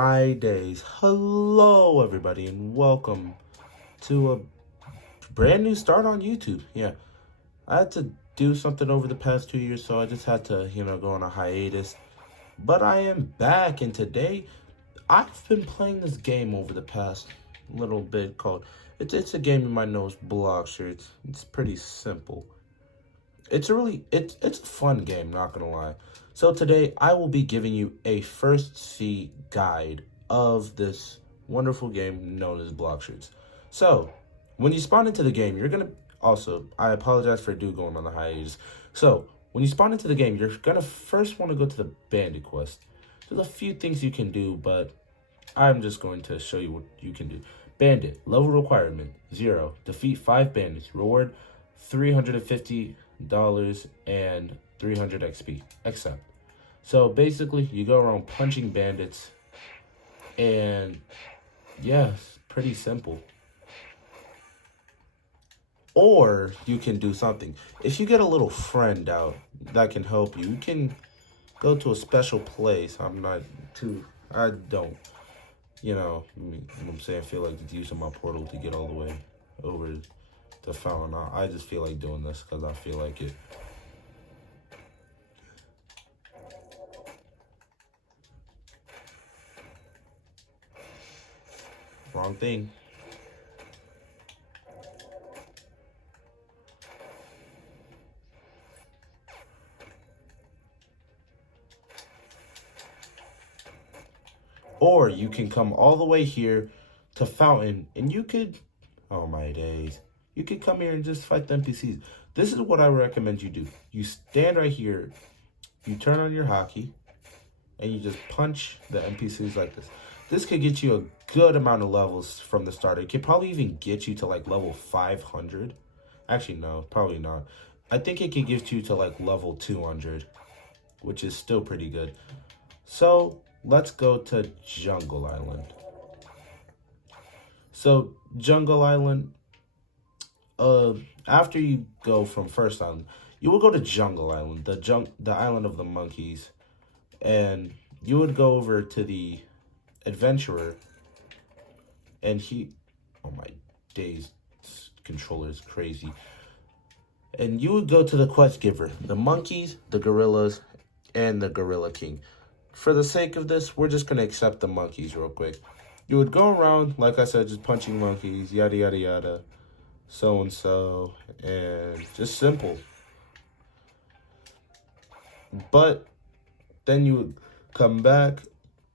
my days. Hello, everybody, and welcome to a brand new start on YouTube. Yeah, I had to do something over the past 2 years, so I just had to, go on a hiatus. But I am back, and today I've been playing this game over the past little bit called. It's a game you might know as blox. It's pretty simple. It's a fun game, not gonna lie. So today I will be giving you a first see guide of this wonderful game known as blox. So when you spawn into the game, you're gonna I apologize for going on the hiatus. So when you spawn into the game, you're gonna first want to go to the bandit quest. There's a few things you can do, but I'm just going to show you what you can do. Bandit, level requirement, 0. Defeat 5 bandits. Reward $350 and 300 XP. Accept. So basically, you go around punching bandits, and yeah, it's pretty simple. Or you can do something. If you get a little friend out that can help you, you can go to a special place. I don't, I'm saying, I feel like using my portal to get all the way over to Fountain. I just feel like doing this because I feel like it. Wrong thing. Or you can come all the way here to Fountain, and you could, oh my days, you could come here and just fight the NPCs. This is what I recommend you do. You stand right here, you turn on your hockey, and you just punch the NPCs like this. This could get you a good amount of levels from the start. It could probably even get you to like level 500. Actually, no, probably not. I think it could get you to like level 200, which is still pretty good. So let's go to Jungle Island. So Jungle Island, after you go from First Island, you will go to Jungle Island, the island of the monkeys, and you would go over to the adventurer, and oh my days, this controller is crazy. And you would go to the quest giver, the monkeys, the gorillas, and the gorilla king. For the sake of this, we're just gonna accept the monkeys real quick. You would go around, like I said, just punching monkeys, yada yada yada, so and so, and just simple. But then you would come back.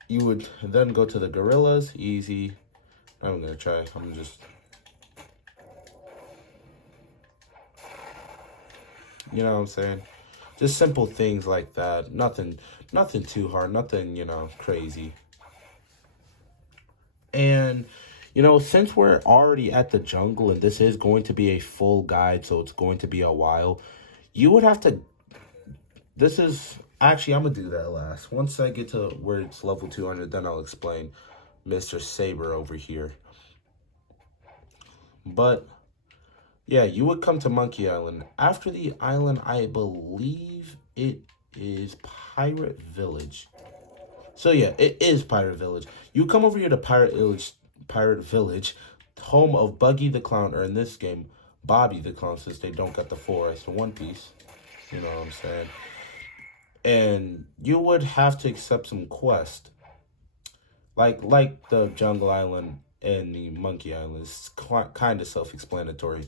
You would then go to the gorillas, easy. I'm gonna try. I'm just, you know what I'm saying? Just simple things like that. Nothing too hard. Nothing, crazy. And, since we're already at the jungle and this is going to be a full guide, so it's going to be a while, you would have to, actually, I'm going to do that last. Once I get to where it's level 200, then I'll explain Mr. Saber over here. But yeah, you would come to Monkey Island. After the island, I believe it is Pirate Village. So yeah, it is Pirate Village. You come over here to Pirate Village, home of Buggy the Clown, or in this game, Bobby the Clown, since they don't get the 4 as the One Piece. You know what I'm saying? And you would have to accept some quest. Like the Jungle Island and the Monkey Island. It's kind of self-explanatory.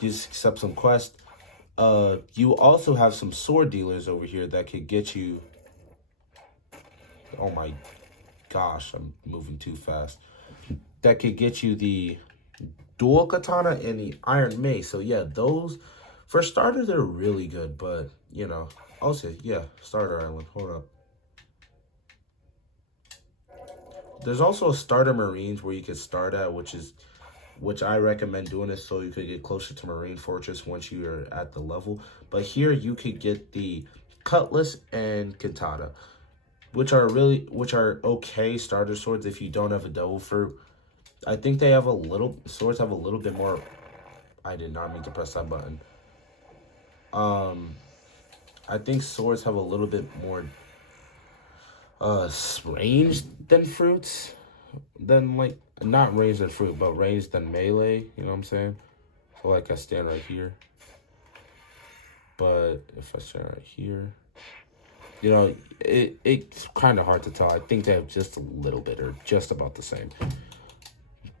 You just accept some quest. You also have some sword dealers over here that could get you. Oh my gosh, I'm moving too fast. That could get you the dual katana and the iron mace. So yeah, those, for starters, they're really good. But, also, yeah, starter island. Hold up. There's also a starter marines where you could start at, which I recommend doing this so you could get closer to Marine Fortress once you are at the level. But here you could get the cutlass and katana, which are okay starter swords if you don't have a devil fruit. I think swords have a little bit more. I did not mean to press that button. I think swords have a little bit more ranged than fruits, than like not ranged than fruit, but ranged than melee. You know what I'm saying? So like I stand right here, but if I stand right here, you know, it's kind of hard to tell. I think they have just a little bit or just about the same.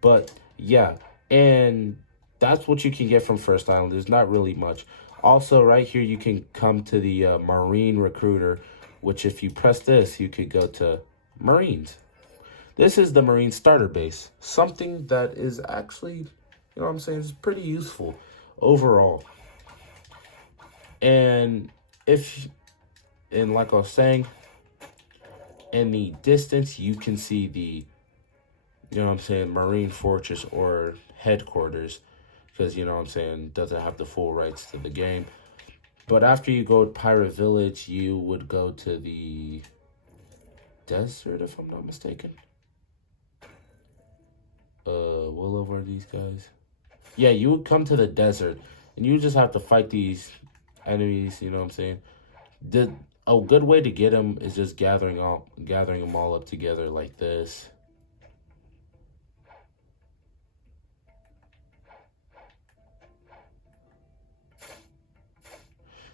But yeah, and that's what you can get from First Island. There's not really much. Also, right here, you can come to the Marine Recruiter, which if you press this, you could go to Marines. This is the Marine Starter Base. Something that is actually, you know what I'm saying, is pretty useful overall. And if, and like I was saying, in the distance, you can see the, you know what I'm saying, Marine Fortress or headquarters, because, you know what I'm saying, doesn't have the full rights to the game. But after you go to Pirate Village, you would go to the desert, if I'm not mistaken. What level are these guys? Yeah, you would come to the desert, and you just have to fight these enemies, you know what I'm saying? A good way to get them is just gathering them all up together like this.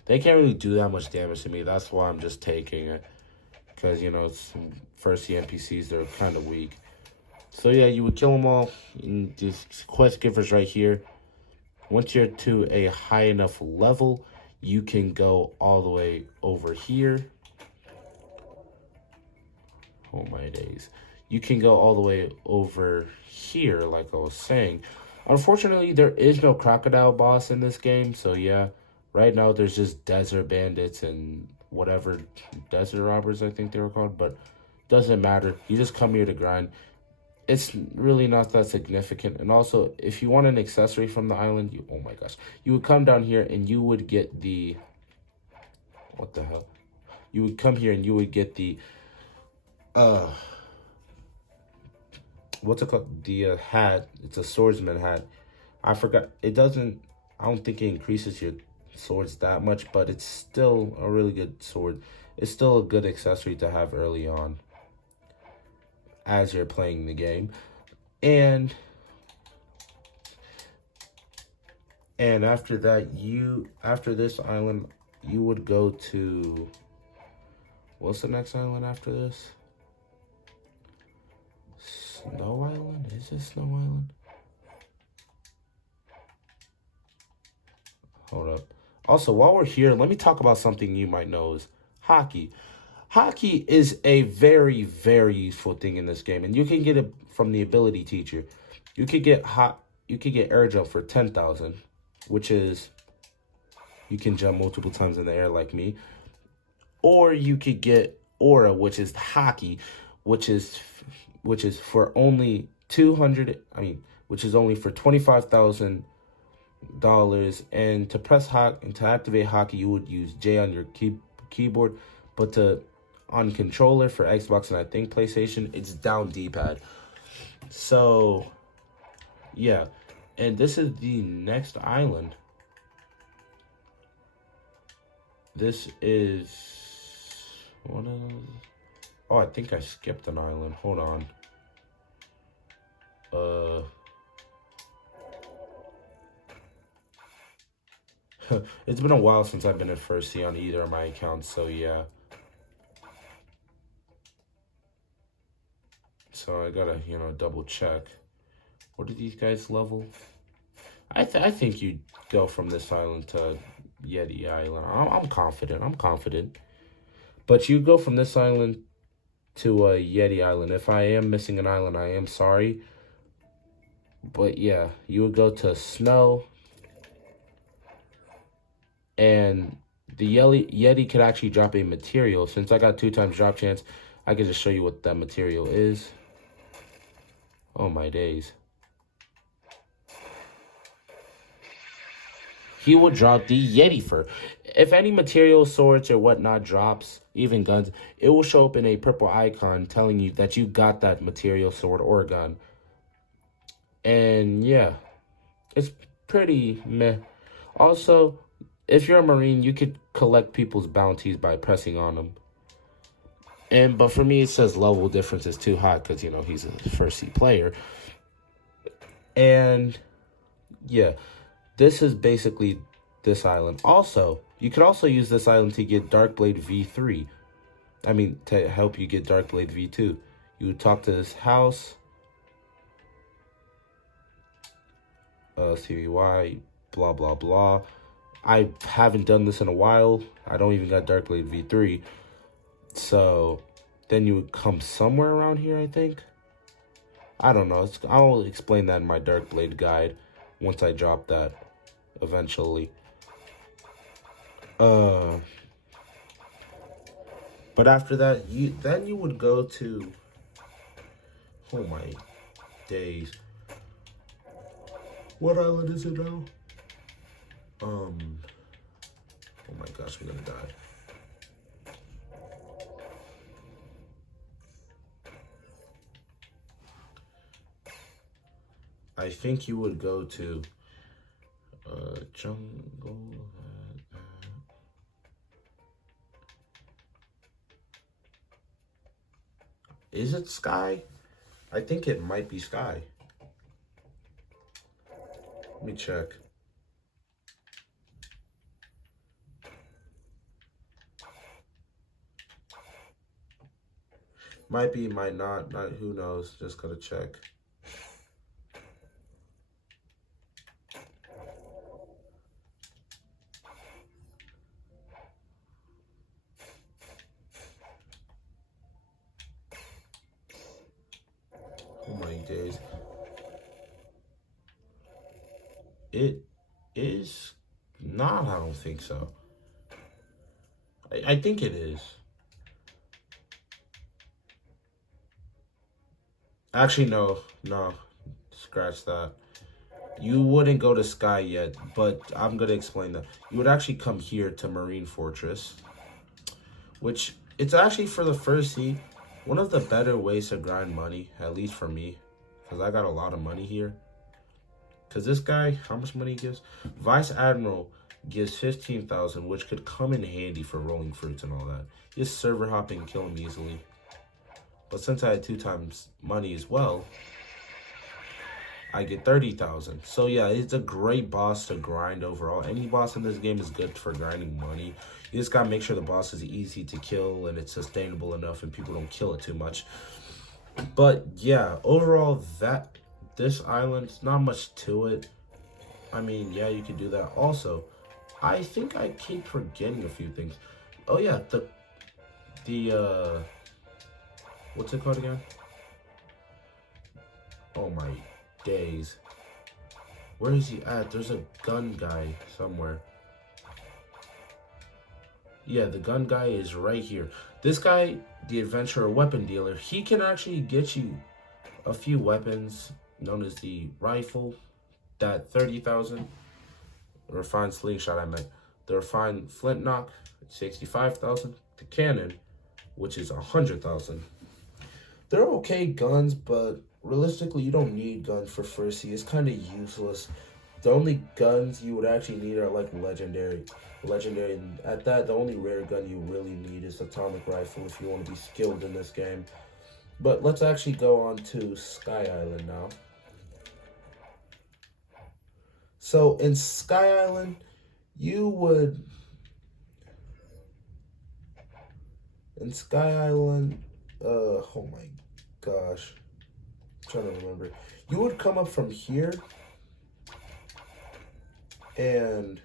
They can't really do that much damage to me. That's why I'm just taking it. Because, you know, it's first the NPCs, they're kind of weak. So, yeah, you would kill them all. And this quest giver's right here. Once you're to a high enough level, you can go all the way over here. Oh, my days. You can go all the way over here, like I was saying. Unfortunately, there is no crocodile boss in this game. So, yeah. Right now, there's just desert bandits and whatever desert robbers, I think they were called. But doesn't matter. You just come here to grind. It's really not that significant. And also, if you want an accessory from the island, oh my gosh. You would come down here and you would get the... What the hell? You would come here and you would get the... What's it called? The hat. It's a swordsman hat. I forgot. It doesn't... I don't think it increases your swords that much, but it's still a really good sword. It's still a good accessory to have early on as you're playing the game. And after that, after this island, you would go to, what's the next island after this? Snow Island? Is it Snow Island? Hold up. Also, while we're here, let me talk about something you might know is hockey. Hockey is a very, very useful thing in this game, and you can get it from the ability teacher. You could get air jump for 10,000, which is you can jump multiple times in the air like me. Or you could get aura, which is hockey, which is for only 200. I mean, which is only for $25,000. And to press hockey and to activate hockey, you would use J on your keyboard, but on controller for Xbox and I think PlayStation, it's down D-pad. So yeah, and this is the next island. This is what is... Oh, I think I skipped an island. Hold on. It's been a while since I've been at First Sea on either of my accounts, so yeah. So I gotta, you know, double check. What do these guys level? I think you go from this island to Yeti Island. I'm confident. I'm confident. But you go from this island to Yeti Island. If I am missing an island, I am sorry. But yeah, you would go to Snow. And the Yeti could actually drop a material. Since I got 2 times drop chance, I can just show you what that material is. Oh my days. He will drop the Yeti fur. If any material, swords, or whatnot drops, even guns, it will show up in a purple icon telling you that you got that material, sword, or gun. And yeah, it's pretty meh. Also, if you're a Marine, you could collect people's bounties by pressing on them. But for me, it says level difference is too high because, you know, he's a first seed player. And yeah, this is basically this island. Also, you could also use this island to get Darkblade V3. I mean, to help you get Darkblade V2. You would talk to this house. CVY, blah, blah, blah. I haven't done this in a while. I don't even got Darkblade V3. So, then you would come somewhere around here, I think. I don't know. I'll explain that in my Darkblade guide once I drop that eventually. But after that, you would go to, oh my days. What island is it now? Oh my gosh, I'm gonna die. I think you would go to jungle. Is it Sky? I think it might be Sky. Let me check. Might be, might not. Who knows? Just gotta check. Oh my days. It is not, I don't think so. I think it is. Actually, no. Scratch that. You wouldn't go to Sky yet, but I'm going to explain that. You would actually come here to Marine Fortress, which it's actually for the first seed. One of the better ways to grind money, at least for me, because I got a lot of money here. Because this guy, how much money he gives? Vice Admiral gives 15,000, which could come in handy for rolling fruits and all that. Just server hopping and kill him easily. But since I had 2 times money as well, I get 30,000. So yeah, it's a great boss to grind overall. Any boss in this game is good for grinding money. You just gotta make sure the boss is easy to kill and it's sustainable enough and people don't kill it too much. But yeah, overall, this island's not much to it. I mean, yeah, you could do that. Also, I think I keep forgetting a few things. Oh yeah, the what's it called again? Oh my days. Where is he at? There's a gun guy somewhere. Yeah, the gun guy is right here. This guy, the adventurer weapon dealer, he can actually get you a few weapons known as the rifle, that 30,000. Refined slingshot, I meant. The refined flintlock, 65,000. The cannon, which is 100,000. They're okay guns, but realistically, you don't need guns for first seed. It's kind of useless. The only guns you would actually need are like legendary. And at that, the only rare gun you really need is atomic rifle if you want to be skilled in this game. But let's actually go on to Sky Island now. So in Sky Island, you would... In Sky Island, oh my gosh. I'm trying to remember. You would come up from here and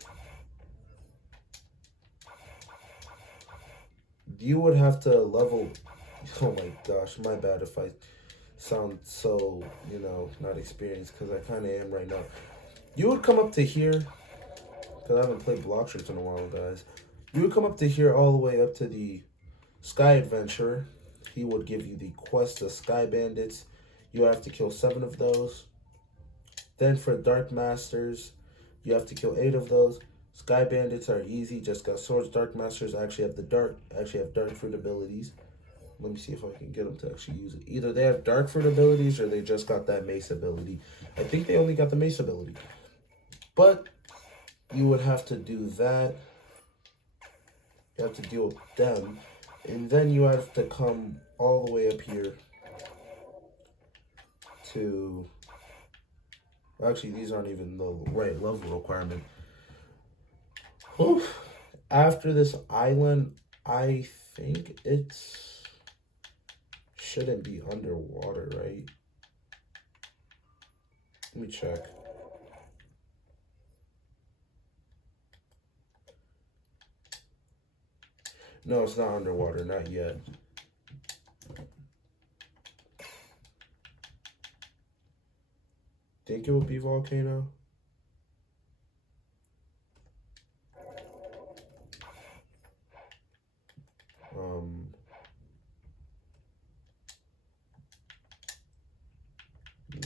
you would have to level. Oh my gosh, my bad if I sound so, you know, not experienced, because I kind of am right now. You would come up to here, because I haven't played blox in a while, guys. You would come up to here all the way up to the Sky Adventurer. He would give you the quest of Sky Bandits. You have to kill 7 of those. Then for Dark Masters, you have to kill 8 of those. Sky Bandits are easy, just got swords. Dark Masters actually have dark fruit abilities. Let me see if I can get them to actually use it. Either they have dark fruit abilities or they just got that mace ability. I think they only got the mace ability. But you would have to do that. You have to deal with them. And then you have to come all the way up here to... Actually, these aren't even the right level requirement. Whew. After this island, I think it's... shouldn't be underwater, right? Let me check. No, it's not underwater, not yet. Think it would be volcano?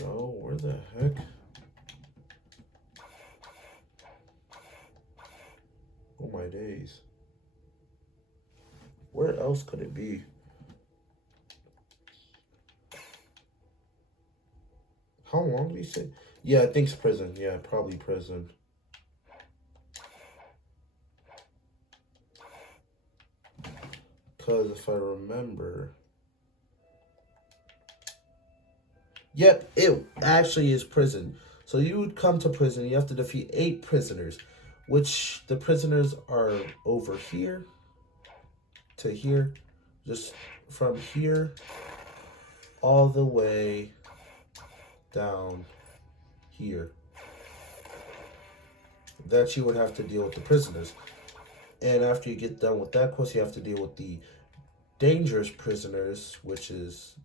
No, where the heck? Oh my days. Where else could it be? How long did he say? Yeah, I think it's prison. Yeah, probably prison. Because if I remember... Yep, it actually is prison. So you would come to prison. You have to defeat 8 prisoners. Which the prisoners are over here to here. Just from here all the way down here. That you would have to deal with the prisoners. And after you get done with that quest, you have to deal with the dangerous prisoners, which is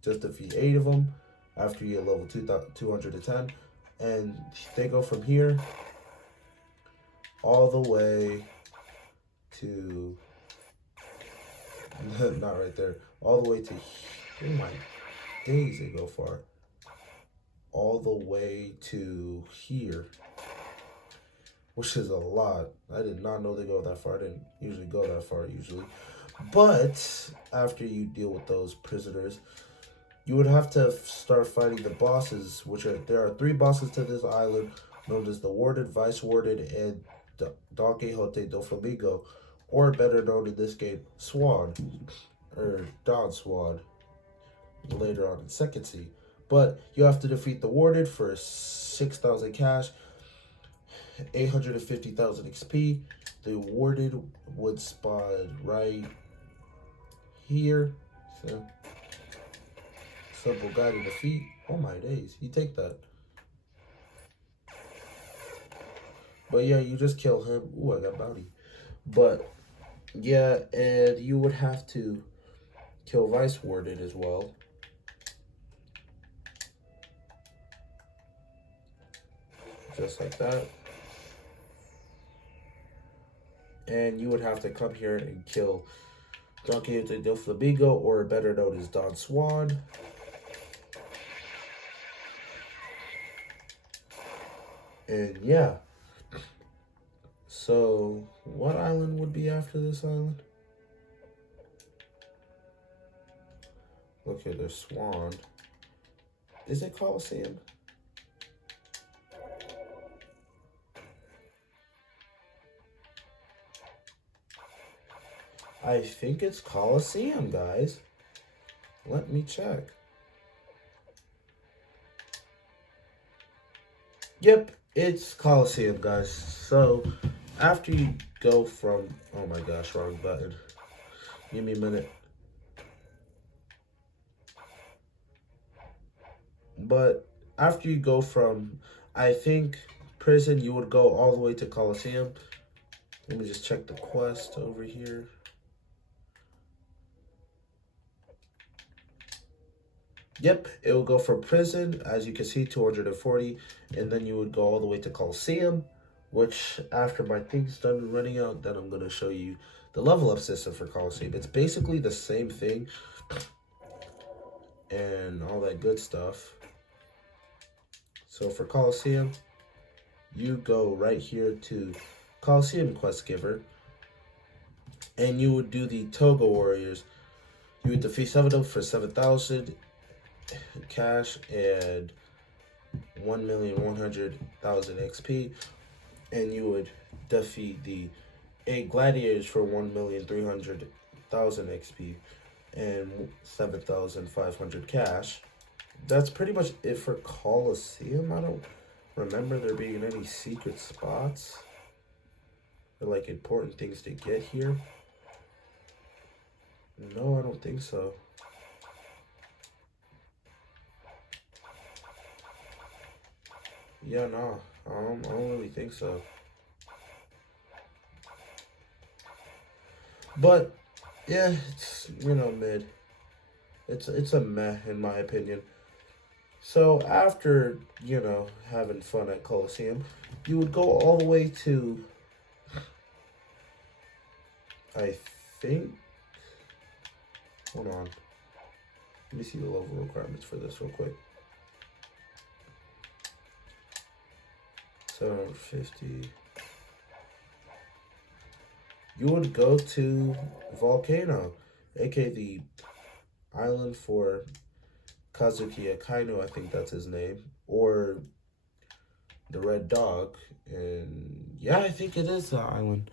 just defeat 8 of them after you get level 210. And they go from here all the way to... not right there. All the way to... oh my days, they go far. All the way to here. Which is a lot. I did not know they go that far. I didn't usually go that far usually. But after you deal with those prisoners, you would have to start fighting the bosses, which are... there are 3 bosses to this island, known as the Warden, Vice Warden, and Don Quixote do Flamingo, or better known in this game, Swan, or Don Swan, later on in Second Sea. But you have to defeat the Warden for 6,000 cash, 850,000 XP. The Warden would spawn right here. So, simple guy to defeat. Oh my days, you take that. But yeah, you just kill him. Ooh, I got bounty. But yeah, and you would have to kill Vice Warden as well. Just like that. And you would have to come here and kill Don Quixote del Flamingo, or better known as Don Swan. And yeah. So, what island would be after this island? Look here, there's Swan. Is it Coliseum? I think it's Coliseum, guys. Let me check. Yep, it's Coliseum, guys. So, after you go from... oh my gosh, wrong button. Give me a minute. But after you go from, I think, prison, you would go all the way to Coliseum. Let me just check the quest over here. Yep, it will go from prison, as you can see, 240, and then you would go all the way to Coliseum, which after my thing's done running out, then I'm going to show you the level up system for Coliseum. It's basically the same thing and all that good stuff. So for Coliseum, you go right here to Coliseum Quest Giver, and you would do the Toga Warriors. You would defeat 7 of them for 7,000 cash and 1,100,000 XP, and you would defeat the 8 gladiators for 1,300,000 1,000 XP and 7,500 cash. That's pretty much it for Coliseum. I don't remember there being any secret spots or like important things to get here. No, I don't think so. Yeah, no, I don't really think so. But yeah, it's mid. It's a meh in my opinion. So after having fun at Coliseum, you would go all the way to, I think. Hold on. Let me see the level requirements for this real quick. 750. You would go to Volcano, aka the island for Kazuki Akainu, I think that's his name, or the Red Dog. And yeah, I think it is the island.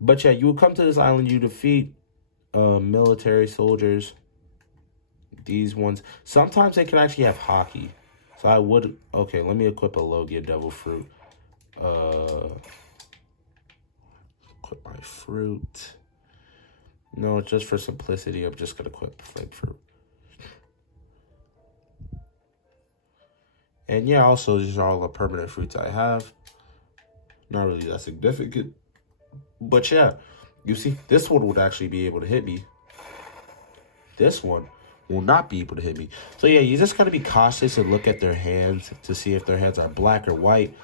But yeah, you would come to this island, you defeat military soldiers. These ones, sometimes they can actually have hockey. So I would, okay, let me equip a Logia Devil Fruit. Equip my fruit. No, just for simplicity, I'm just gonna equip Flame Fruit. And yeah, also these are all the permanent fruits I have. Not really that significant. But yeah, you see, this one would actually be able to hit me. This one will not be able to hit me. So yeah, you just gotta be cautious and look at their hands to see if their hands are black or white.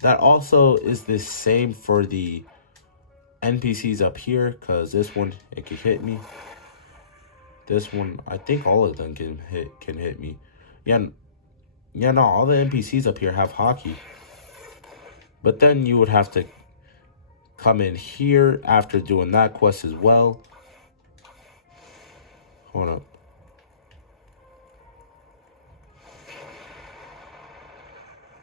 That also is the same for the NPCs up here, because this one, it can hit me. This one, I think all of them can hit me. Yeah, no, all the NPCs up here have hockey. But then you would have to come in here after doing that quest as well. Hold up.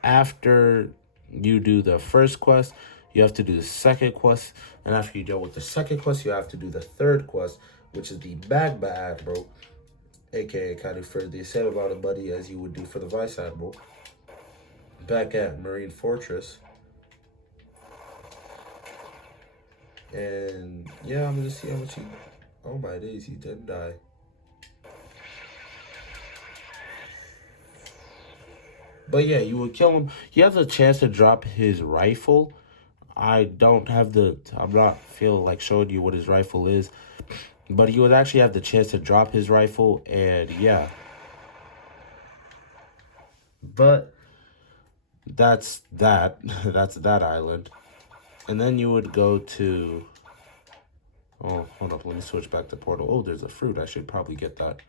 After you do the first quest, you have to do the second quest. And after you deal with the second quest, you have to do the third quest, which is the Magma Admiral, aka kind of for the same amount of money as you would do for the Vice Admiral, back at Marine Fortress. And yeah, I'm gonna see how much he. Oh my days, he didn't die. But yeah, you would kill him. He has a chance to drop his rifle. I'm not feel like showing you what his rifle is. But you would actually have the chance to drop his rifle, and yeah. But that's that. That's that island. And then you would go to... Oh, hold up. Let me switch back to Portal. Oh, there's a fruit. I should probably get that.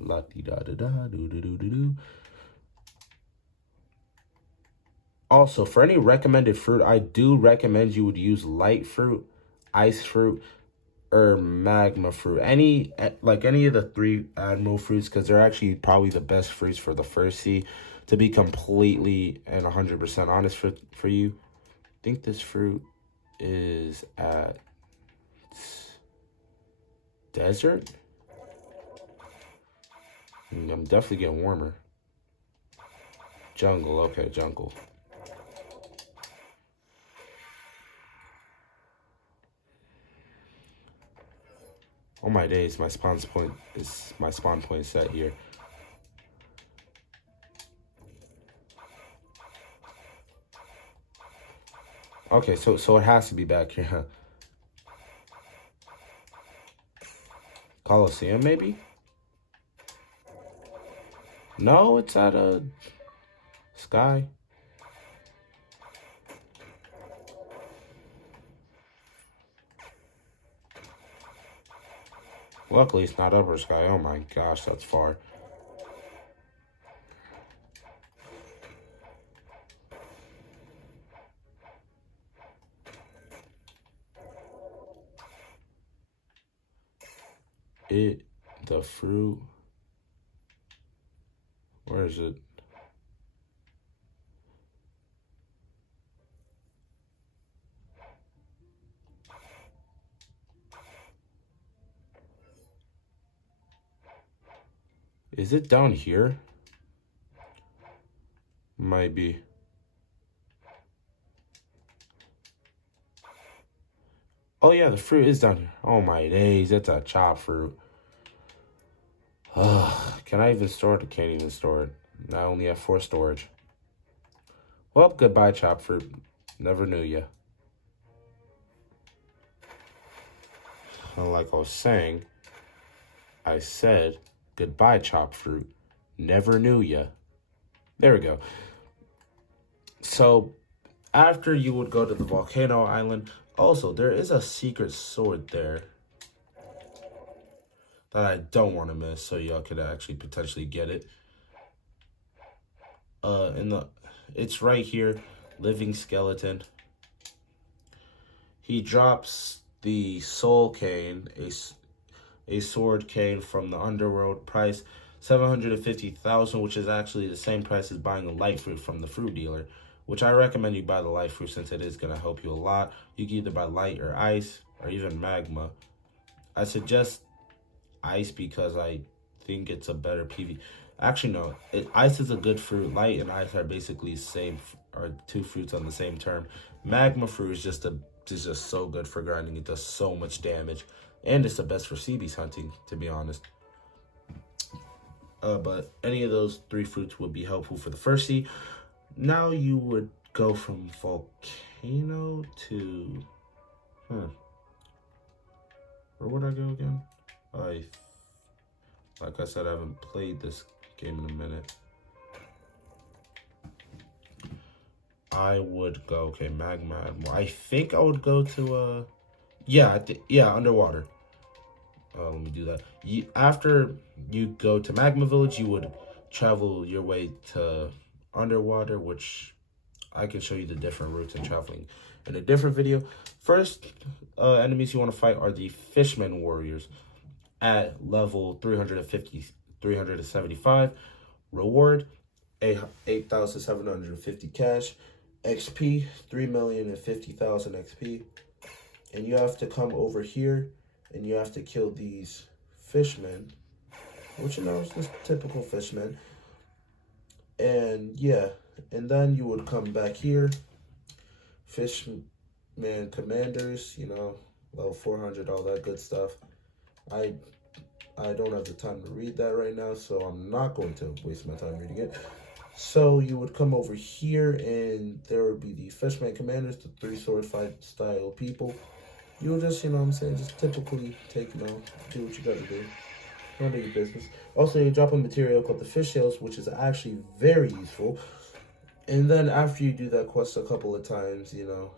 La-di-da-da-da-do-do-do-do-do. Also, for any recommended fruit, I do recommend you would use light fruit, ice fruit, or magma fruit. Any of the three admiral fruits, because they're actually probably the best fruits for the first sea. To be completely and 100% honest for you, I think this fruit is at desert. I'm definitely getting warmer. Jungle, okay, jungle. Oh my days, my spawn point set here. Okay, so it has to be back here, huh? Coliseum, maybe? No, it's at a sky. Luckily, it's not upper sky. Oh my gosh, that's far. The fruit. Where is it? Is it down here? Might be. Oh yeah, the fruit is down here. Oh my days, it's a chop fruit. Can I even store it? I can't even store it. I only have 4 storage. Well, goodbye, chop fruit. Never knew ya. Well, like I was saying, I said goodbye, chop fruit. Never knew ya. There we go. So, after you would go to the volcano island, also, there is a secret sword there that I don't want to miss, so y'all could actually potentially get it. It's right here, living skeleton. He drops the soul cane, a sword cane from the underworld, price 750,000, which is actually the same price as buying a light fruit from the fruit dealer, which I recommend you buy the light fruit since it is going to help you a lot. You can either buy light or ice or even magma. I suggest ice because I think it's a better PV. Actually, no. Ice is a good fruit. Light and ice are basically same, are 2 fruits on the same term. Magma fruit is just so good for grinding. It does so much damage, and it's the best for sea beast hunting, to be honest. But any of those 3 fruits would be helpful for the first sea. Now you would go from volcano to, where would I go again? Like I said, I haven't played this game in a minute. I would go, okay, magma. I think I would go to, yeah, underwater. Let me do that. After you go to Magma Village, you would travel your way to underwater, which I can show you the different routes and traveling in a different video. First, enemies you want to fight are the Fishman Warriors at level 375. Reward, 8,750 cash. XP, 3,050,000 XP. And you have to come over here and you have to kill these fishmen, which is just typical fishmen. And yeah, and then you would come back here, Fishman Commanders, level 400, all that good stuff. I don't have the time to read that right now, so I'm not going to waste my time reading it. So you would come over here, and there would be the Fishman Commanders, the 3 sword fight style people. You would just, just typically take, do what you gotta do. Handle your business. Also, you drop a material called the fish tails, which is actually very useful. And then after you do that quest a couple of times, or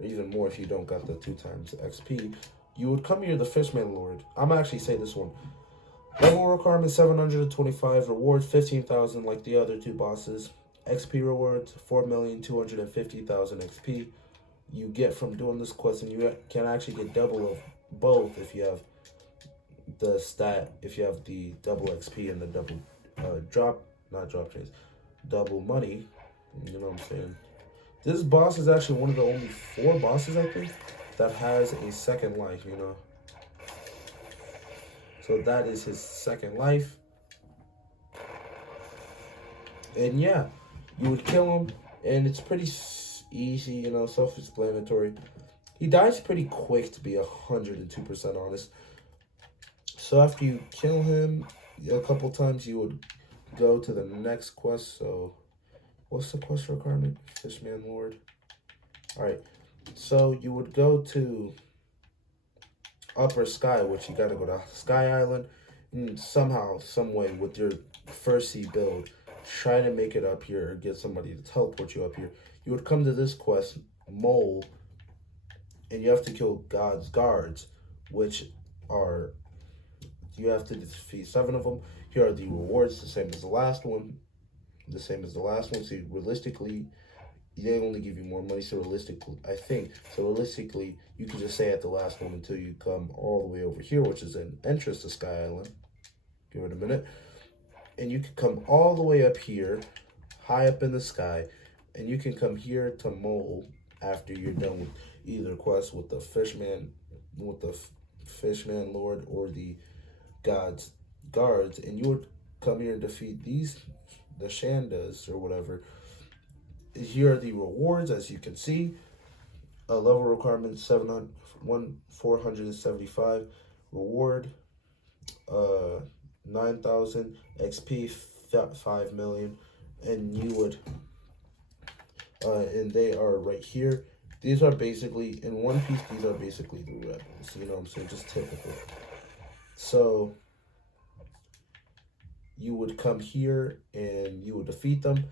even more if you don't got the 2 times XP, you would come here, the Fishman Lord. I'm actually say this one. Level requirement 725, rewards 15,000 like the other 2 bosses. XP rewards 4,250,000 XP. You get from doing this quest, and you can actually get double of both if you have the if you have the double XP and the double not drop chains, double money. You know what I'm saying? This boss is actually one of the only 4 bosses, I think, that has a second life, So that is his second life. And yeah, you would kill him, and it's pretty easy, self-explanatory. He dies pretty quick, to be 102% honest. So after you kill him a couple times, you would go to the next quest. So what's the quest requirement? Fishman Lord. Alright, so you would go to Upper Sky, which you gotta go to Sky Island, and somehow, some way, with your first sea build, try to make it up here or get somebody to teleport you up here. You would come to this quest, Mole, and you have to kill God's guards, which are, you have to defeat 7 of them. Here are the rewards, the same as the last one. So realistically, they only give you more money, so realistically, you can just stay at the last one until you come all the way over here, which is an entrance to Sky Island. Give it a minute. And you can come all the way up here, high up in the sky, and you can come here to Mole after you're done with either quest with the Fishman Lord or the God's guards, and you would come here and defeat these, the Shandas or whatever. Here are the rewards, as you can see. Level requirement 475. Reward 9,000. XP 5 million. And you would, and they are right here. These are basically, in One Piece, these are basically the rebels. You know what I'm saying? Just typical. So you would come here and you would defeat them.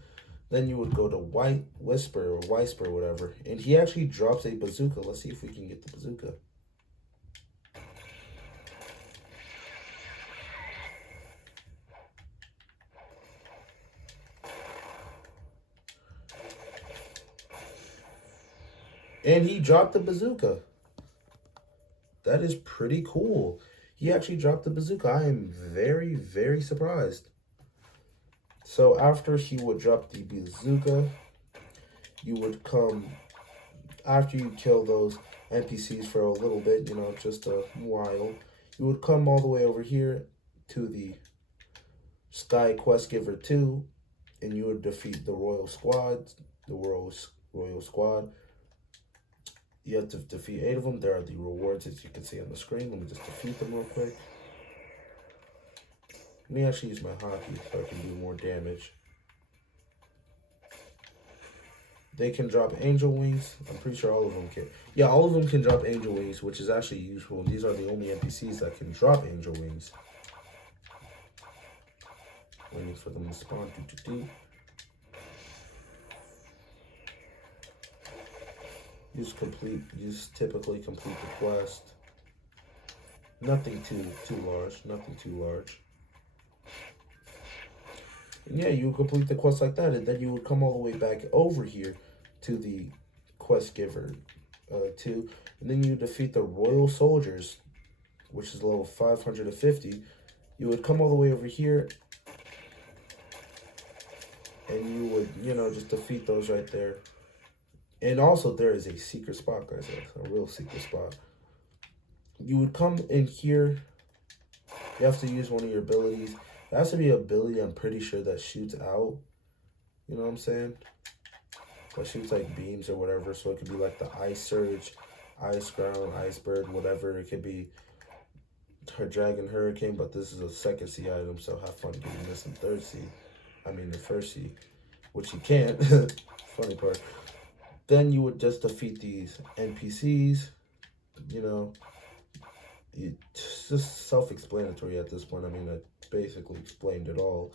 Then you would go to White Whisper or Whisper, whatever. And he actually drops a bazooka. Let's see if we can get the bazooka. And he dropped the bazooka. That is pretty cool. He actually dropped the bazooka. I am very, very surprised. So after he would drop the bazooka, you would come, after you kill those NPCs for a little bit, you know, just a while, you would come all the way over here to the Sky Quest Giver 2, and you would defeat the Royal Squad, the Royal Squad. You have to defeat 8 of them. There are the rewards, as you can see on the screen. Let me just defeat them real quick. Let me actually use my hockey so I can do more damage. They can drop angel wings. I'm pretty sure all of them can. Yeah, all of them can drop angel wings, which is actually useful. These are the only NPCs that can drop angel wings. Waiting for them to spawn. You just typically complete the quest. Nothing too large. And yeah, you would complete the quest like that, and then you would come all the way back over here to the Quest Giver 2, and then you defeat the Royal Soldiers, which is level 550. You would come all the way over here, and you would, you know, just defeat those right there. And also, there is a secret spot, guys, a real secret spot. You would come in here. You have to use one of your abilities. It has to be an ability, I'm pretty sure, that shoots out. You know what I'm saying? That shoots like beams or whatever. So it could be like the Ice Surge, Ice Ground, Ice Bird, whatever. It could be her Dragon Hurricane, but this is a second sea item, so have fun getting this in third sea. I mean the first sea, which you can't. Funny part. Then you would just defeat these NPCs. You know, it's just self-explanatory at this point. I mean, I basically explained it all.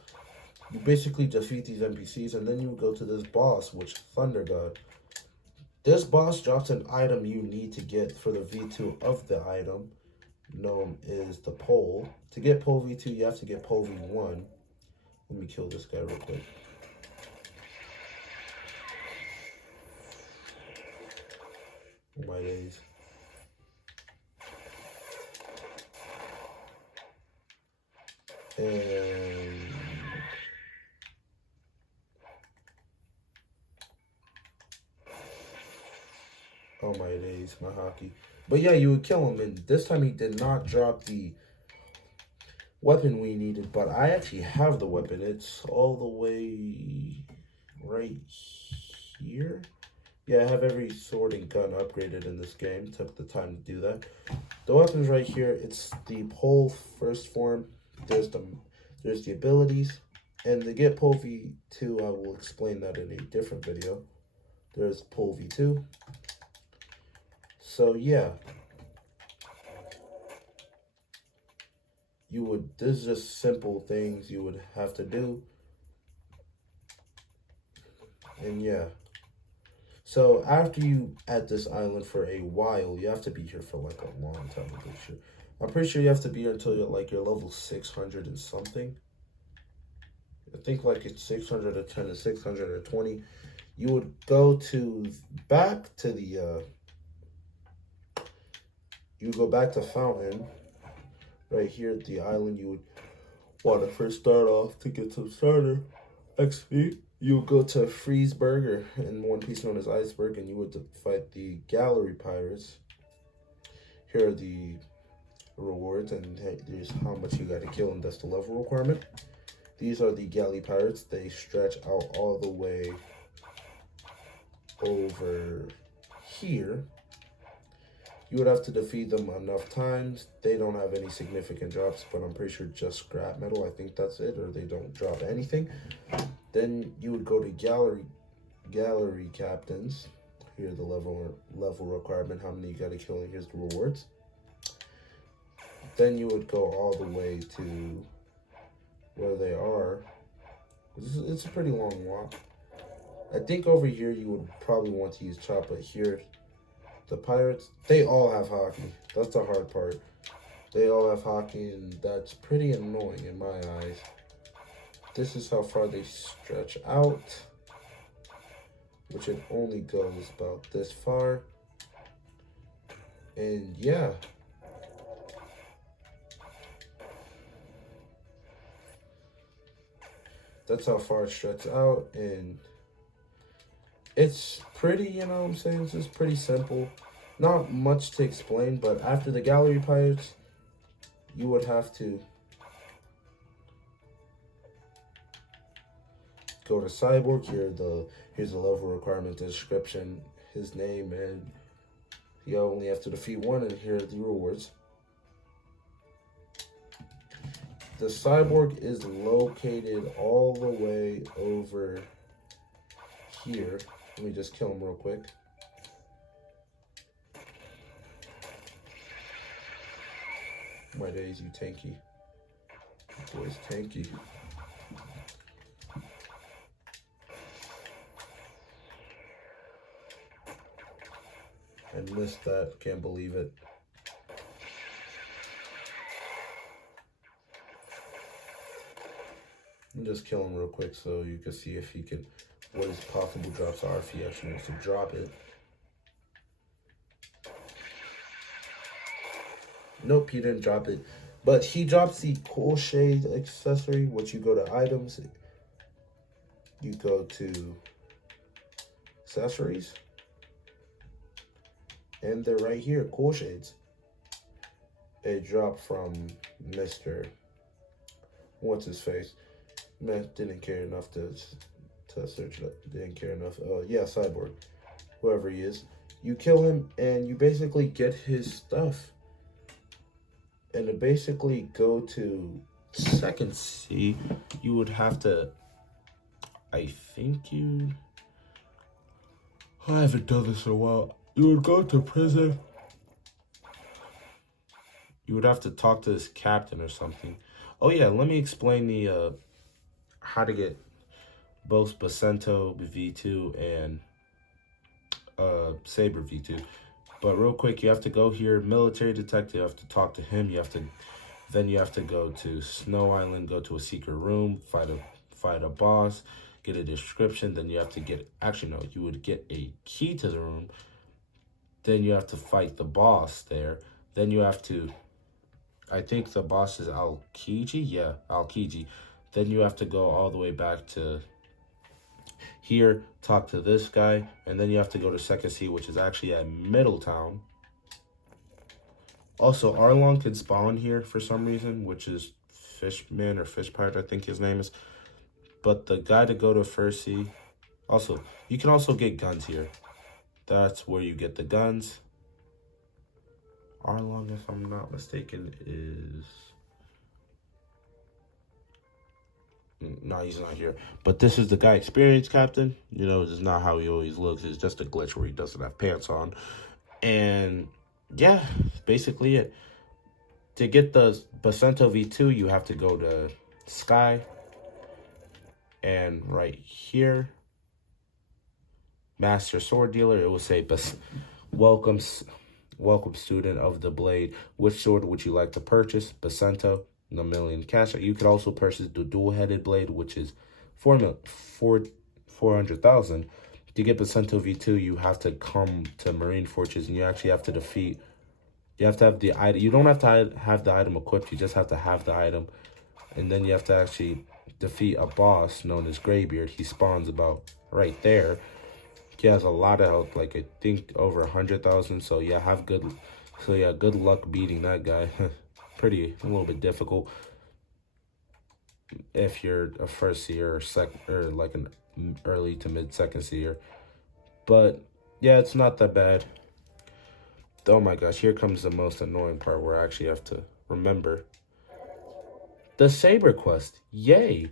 You basically defeat these NPCs, and then you go to this boss, which Thunder God. This boss drops an item you need to get for the V2 of the item, known as the pole. To get pole V2, you have to get pole V1. Let me kill this guy real quick. Oh my days. And oh my days, my hockey. But yeah, you would kill him, and this time he did not drop the weapon we needed, but I actually have the weapon. It's all the way right here. Yeah, I have every sword and gun upgraded in this game. Took the time to do that. The weapon's right here. It's the pole first form. There's the abilities. And to get pole V2, I will explain that in a different video. There's pole V2. So yeah. This is just simple things you would have to do. And yeah. So after you at this island for a while, you have to be here for like a long time. I'm pretty sure you have to be here until you're level 600 and something. I think like it's 610 to 620. You would go back to the you go back to Fountain. Right here at the island, you would want to first start off to get some starter XP. You would go to Freezeburg, in One Piece known as Iceberg, and you would fight the Gallery Pirates. Here are the rewards, and here's how much you got to kill, and that's the level requirement. These are the galley pirates. They stretch out all the way over here. You would have to defeat them enough times. They don't have any significant drops, but I'm pretty sure just scrap metal. I think that's it, or they don't drop anything. Then you would go to gallery captains. Here's the level requirement, how many you gotta kill, and here's the rewards. Then you would go all the way to where they are. It's a pretty long walk. I think over here you would probably want to use chop, but here, the pirates, they all have hockey. That's the hard part. They all have hockey, and that's pretty annoying in my eyes. This is how far they stretch out, which it only goes about this far. And yeah. That's how far it stretches out, and it's pretty, you know what I'm saying? It's just pretty simple. Not much to explain, but after the gallery pirates, you would have to go to Cyborg. Here's the level requirement description, his name, and you only have to defeat one, and here are the rewards. The Cyborg is located all the way over here. Let me just kill him real quick. My days, you tanky. Boy's tanky. I missed that. Can't believe it. Just kill him real quick so you can see if he can, what his possible drops are if he actually wants to drop it. Nope, he didn't drop it. But he drops the cool shade accessory, which you go to items. You go to accessories. And they're right here, cool shades. It dropped from Mr. What's his face? Man, didn't care enough to search it up. Didn't care enough. Yeah, Cyborg. Whoever he is. You kill him and you basically get his stuff. And to basically go to second C, you would have to, I think you, I haven't done this in a while. You would go to prison. You would have to talk to this captain or something. Oh yeah, let me explain the how to get both Basento V2 and Saber V2. But real quick, you have to go here, military detective, you have to talk to him, then you have to go to Snow Island, go to a secret room, fight a boss, get a description, then you have to get, actually no, you would get a key to the room, then you have to fight the boss there, then you have to, I think the boss is Aokiji, yeah, Aokiji. Then you have to go all the way back to here, talk to this guy, and then you have to go to Second Sea, which is actually at Middletown. Also, Arlong can spawn here for some reason, which is Fishman or Fish Pirate, I think his name is. But the guy to go to First Sea, also, you can also get guns here. That's where you get the guns. Arlong, if I'm not mistaken, is... No, he's not here. But this is the guy, experienced captain. You know, this is not how he always looks. It's just a glitch where he doesn't have pants on. And yeah, basically it. To get the Basento V2, you have to go to Sky. And right here, Master Sword Dealer, it will say, welcome student of the blade. Which sword would you like to purchase? Basento. A million cash. You could also purchase the dual-headed blade, which is 400,000. To get Basento V2, you have to come to Marine Fortress, and you actually have to defeat. You have to have the item. You don't have to have the item equipped. You just have to have the item, and then you have to actually defeat a boss known as Greybeard. He spawns about right there. He has a lot of health, like I think over 100,000. So yeah, good luck beating that guy. A little bit difficult. if you're a first seer or second or like an early to mid second seer. But yeah, it's not that bad. Oh my gosh, here comes the most annoying part where I actually have to remember. The Saber quest. Yay.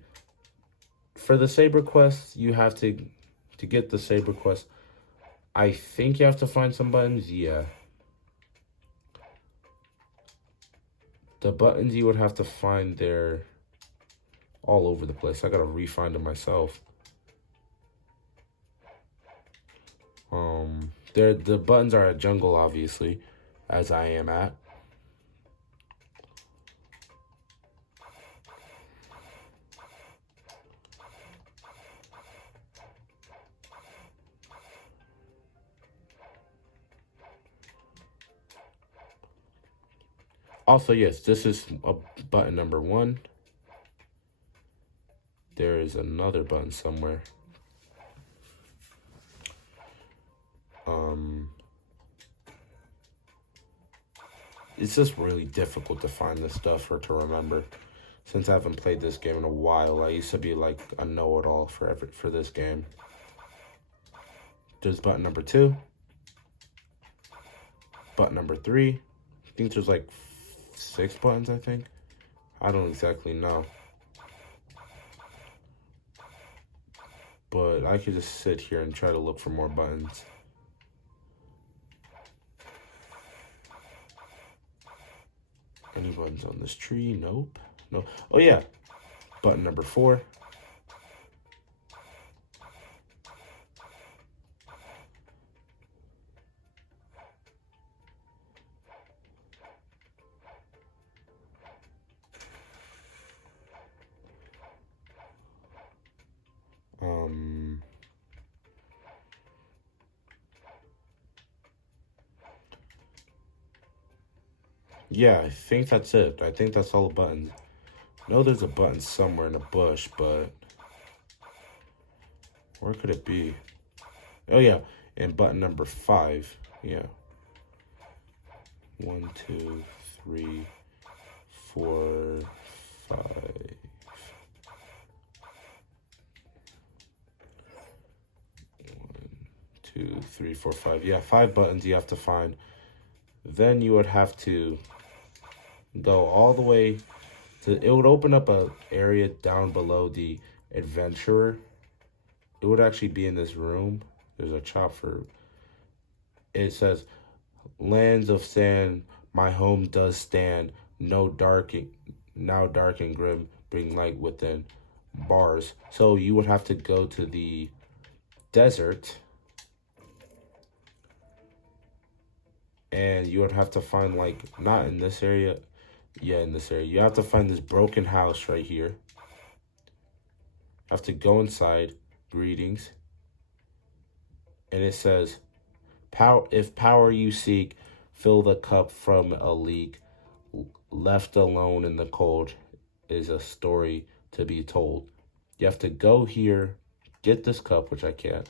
For the Saber quest, you have to get the Saber quest. I think you have to find some buttons. Yeah. The buttons you would have to find there all over the place. I gotta re-find them myself. The buttons are at jungle, obviously, as I am at. Also, yes, this is a button number 1. There is another button somewhere. It's just really difficult to find this stuff or to remember. Since I haven't played this game in a while, I used to be like a know-it-all for this game. There's button number 2. Button number 3. I think there's like 6 buttons, I think. I don't exactly know. But I could just sit here and try to look for more buttons. Any buttons on this tree? Nope. No. Oh yeah. Button number 4. Yeah, I think that's it. I think that's all the buttons. I know there's a button somewhere in a bush, but where could it be? Oh yeah, and button number 5. Yeah. 1, 2, 3, 4, 5. 1, 2, 3, 4, 5. Yeah, 5 buttons you have to find. Then you would have to go all the way to. It would open up a area down below the adventurer. It would actually be in this room. There's a chop for. It says, "Lands of sand, my home does stand. No dark, now dark and grim, bring light within bars." So you would have to go to the desert, and you would have to find, like, not in this area. Yeah, in this area. You have to find this broken house right here. Have to go inside. Greetings. And it says, "Power, if power you seek, fill the cup from a leak. Left alone in the cold is a story to be told." You have to go here, get this cup, which I can't.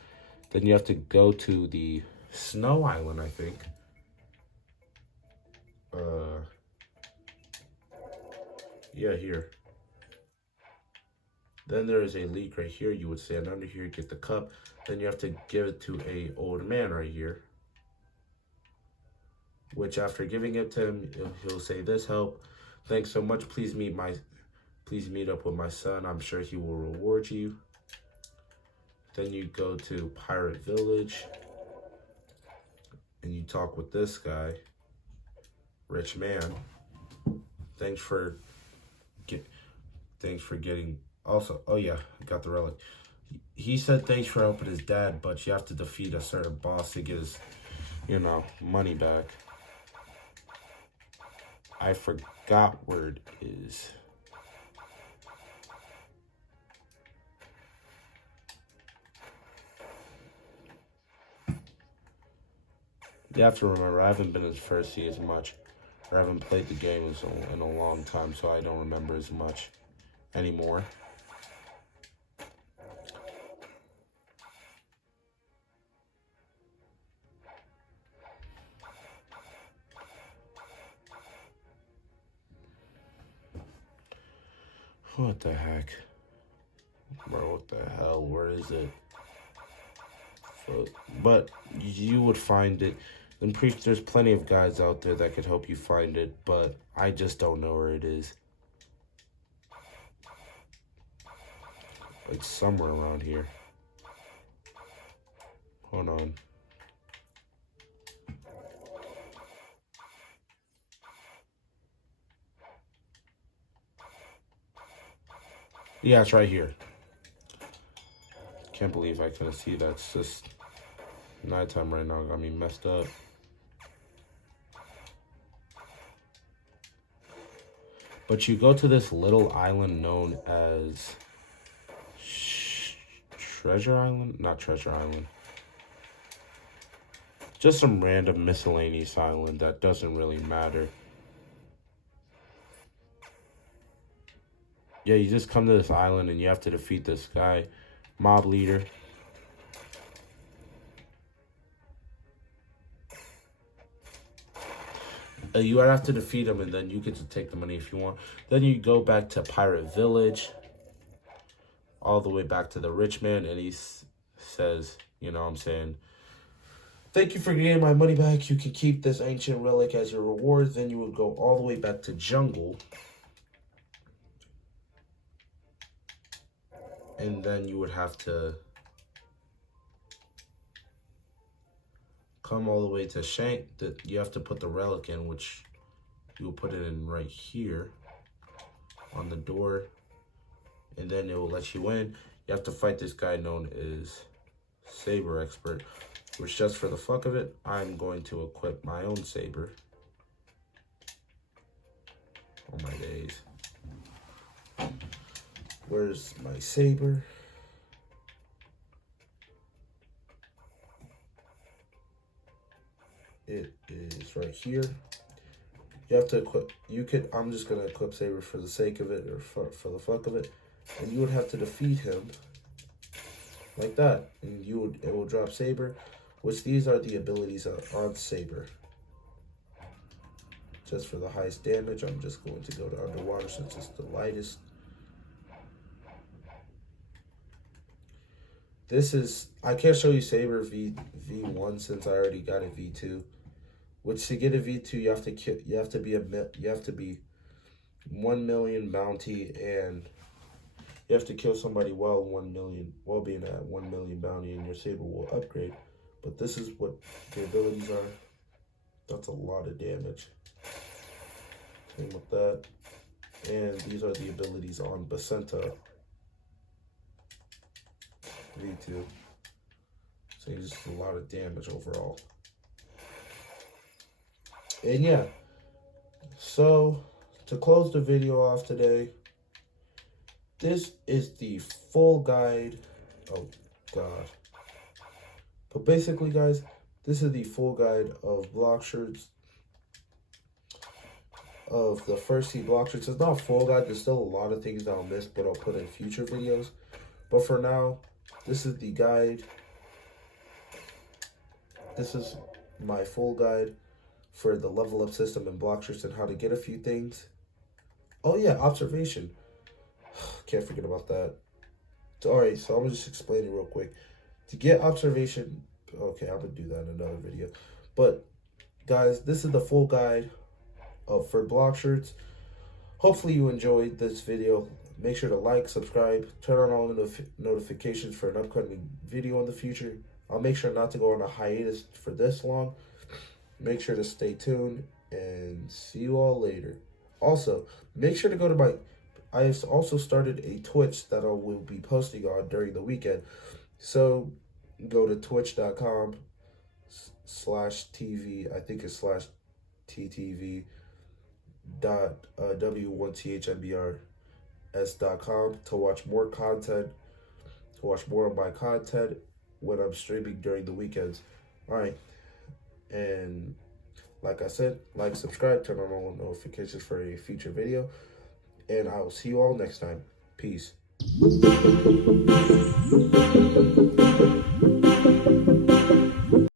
Then you have to go to the snow island, I think. Yeah, here. Then there is a leak right here. You would stand under here, get the cup. Then you have to give it to a old man right here. Which after giving it to him, he'll say, "This help. Thanks so much. Please meet up with my son. I'm sure he will reward you." Then you go to Pirate Village and you talk with this guy, rich man. Thanks for getting. Also, oh yeah, I got the relic. He said thanks for helping his dad, but you have to defeat a certain boss to get his, money back. I forgot where it is. You have to remember, I haven't been as first as much. I haven't played the game in a long time, so I don't remember as much anymore. What the heck? Bro, what the hell? Where is it? But you would find it. And there's plenty of guys out there that could help you find it, but I just don't know where it is. It's somewhere around here. Hold on. Yeah, it's right here. Can't believe I couldn't see that. It's just nighttime right now. Got me messed up. But you go to this little island known as Treasure Island? Not Treasure Island. Just some random miscellaneous island that doesn't really matter. Yeah, you just come to this island and you have to defeat this guy, mob leader. You have to defeat him and then you get to take the money if you want. Then you go back to Pirate Village, all the way back to the rich man, and he says, you know what I'm saying, thank you for getting my money back. You can keep this ancient relic as your reward. Then you would go all the way back to jungle. And then you would have to come all the way to Shank. You have to put the relic in, which you will put it in right here on the door. And then it will let you in. You have to fight this guy known as Saber Expert, which just for the fuck of it, I'm going to equip my own saber. Oh my days. Where's my saber? It is right here. You have to equip, I'm just gonna equip saber for the sake of it, or for the fuck of it. And you would have to defeat him like that. And it will drop saber, which these are the abilities on saber. Just for the highest damage, I'm just going to go to underwater since it's the lightest. This is, I can't show you Saber V1 since I already got a V2. Which to get a V2 you have to be 1 million bounty, and you have to kill somebody while being at 1 million bounty, and your saber will upgrade. But this is what the abilities are. That's a lot of damage. Same with that. And these are the abilities on Basenta V2. So it's just a lot of damage overall. And yeah, so to close the video off today, this is the full guide. Oh god. But basically guys, this is the full guide of block shirts, of the first seed block shirts. It's not a full guide, there's still a lot of things that I'll miss, but I'll put in future videos. But for now, this is the guide. This is my full guide for the level up system and block shirts and how to get a few things. Oh yeah, observation. Can't forget about that. Alright, so I'm gonna just explain it real quick. To get observation, okay, I'm gonna do that in another video. But guys, this is the full guide for block shirts. Hopefully you enjoyed this video. Make sure to like, subscribe, turn on all the notifications for an upcoming video in the future. I'll make sure not to go on a hiatus for this long. Make sure to stay tuned and see you all later. Also, make sure to go to I have also started a Twitch that I will be posting on during the weekend. So go to twitch.com/TV, I think it's /TTV w1thnbrs.com to watch more content, to watch more of my content when I'm streaming during the weekends. Alright. And like I said, like, subscribe, turn on all notifications for a future video. And I will see you all next time. Peace.